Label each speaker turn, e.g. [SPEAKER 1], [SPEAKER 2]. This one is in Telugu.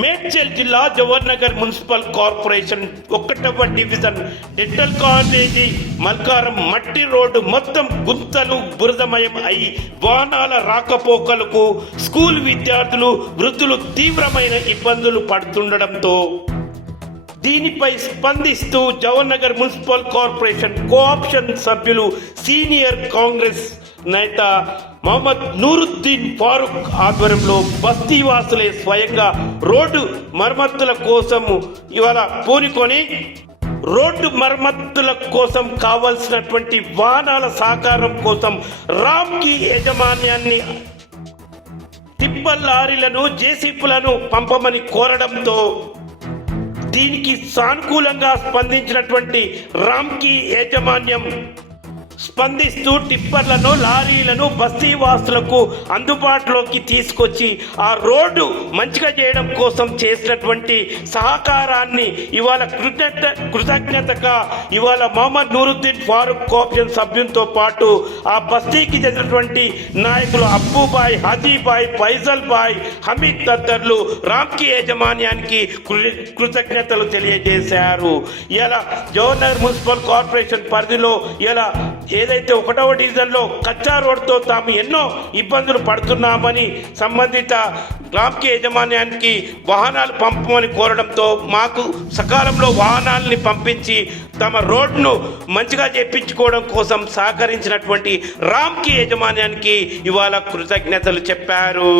[SPEAKER 1] మేడ్చల్ జిల్లా జవహర్ నగర్ మున్సిపల్ కార్పొరేషన్ ఒకటవ డివిజన్ డెంటల్ కాలేజీ మల్కారం మట్టి రోడ్డు మొత్తం గుంతలు బురదమయం అయి వాహనాల రాకపోకలకు స్కూల్ విద్యార్థులు వృద్ధులు తీవ్రమైన ఇబ్బందులు పడుతుండడంతో దీనిపై స్పందిస్తూ Jawahar Nagar municipal corporation co-option సభ్యులు సీనియర్ కాంగ్రెస్ నేత మహమ్మద్ నూరుద్దీన్ ఫారూక్ ఆధ్వర్యంలో బస్తీవాసులే స్వయంగా రోడ్డు మరమ్మతుల కోసం ఇవాళ పూనుకొని రోడ్డు మరమ్మతుల కోసం కావలసినటువంటి వాహనాల సహకారం కోసం రామ్కి యాజమాన్యాన్ని టిప్పర్ లారీలను జేసీపులను పంపమని కోరడంతో దీనికి సానుకూలంగా స్పందించినటువంటి రామ్కి యాజమాన్యం స్పందిస్తూ టిప్పర్లను లారీలను బస్తీ వాసులకు అందుబాటులోకి తీసుకొచ్చి ఆ రోడ్డు మంచిగా చేయడం కోసం చేసినటువంటి సహకారాన్ని ఇవాళ కృతజ్ఞత కృతజ్ఞతగా ఇవాళ మొహమ్మద్ నూరుద్దీన్ ఫారూక్ కోప్యన్ సభ్యులతో పాటు ఆ బస్తీకి చెందినటువంటి నాయకులు అబ్బుబాయ్ హజీబాయ్ ఫైజల్ బాయ్ హమీద్ తద్దర్లు రామ్కి యాజమాన్యానికి కృ- కృతజ్ఞతలు తెలియజేశారు. ఇలా జవహర్నగర్ మున్సిపల్ కార్పొరేషన్ పరిధిలో ఇలా ఏదైతే ఒకటవ డివిజన్లో కచ్చా రోడ్తో తాము ఎన్నో ఇబ్బందులు పడుతున్నామని సంబంధిత రామ్కి యాజమాన్యానికి వాహనాలు పంపమని కోరడంతో మాకు సకాలంలో వాహనాలని పంపించి తమ రోడ్ను మంచిగా చేపించుకోవడం కోసం సహకరించినటువంటి రామ్కి యాజమాన్యానికి ఇవాళ కృతజ్ఞతలు చెప్పారు.